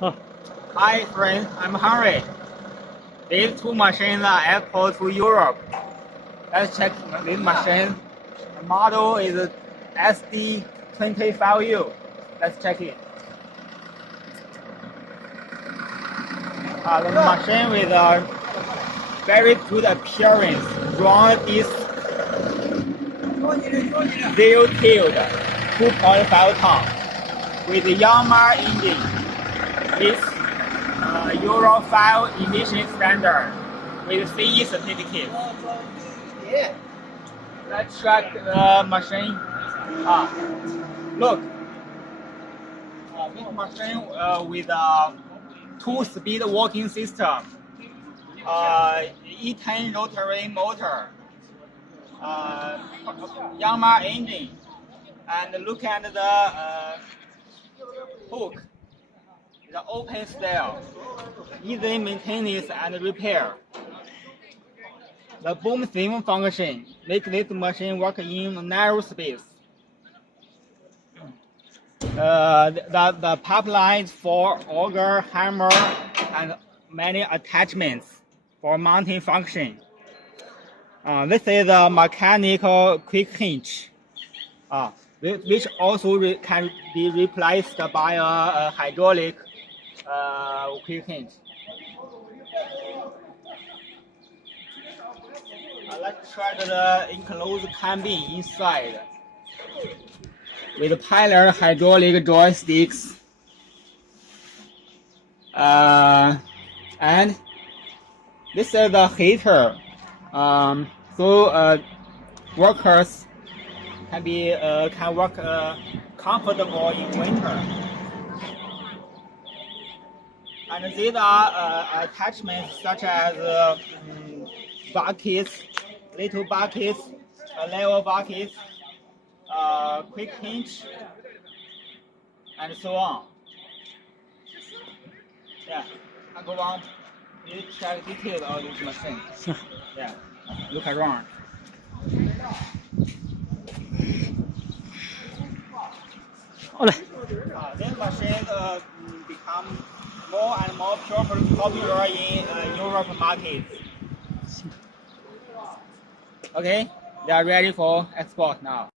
Hi friends, I'm Harry. These two machines are export to Europe. Let's check this machine. The model is SD25U. Let's check it. The machine with a very good appearance, round disc, zero-tilled, 2.5 ton, with Yanmar engine, with Euro 5 emission standard, with CE certificate. Let's check the machine. Look, this machine with a 2-speed working system, E10 rotary motor, Yanmar engine, and look at the hook, the open style, easy maintenance and repair. The boom seam function makes this machine work in narrow space. The pipelines for auger, hammer, and many attachments for mounting function. This is a mechanical quick hinge, which also can be replaced by a hydraulic quick hinge. Let's try the enclosed cabin inside with pilot hydraulic joysticks, and this is the heater, so workers can work comfortable in winter. And these are attachments such as buckets, little buckets, level buckets, quick hinge, and so on. Yeah, I go on. You check details of this machine. Yeah, look around. This machine become more and more popular in Europe markets. Okay, they are ready for export now.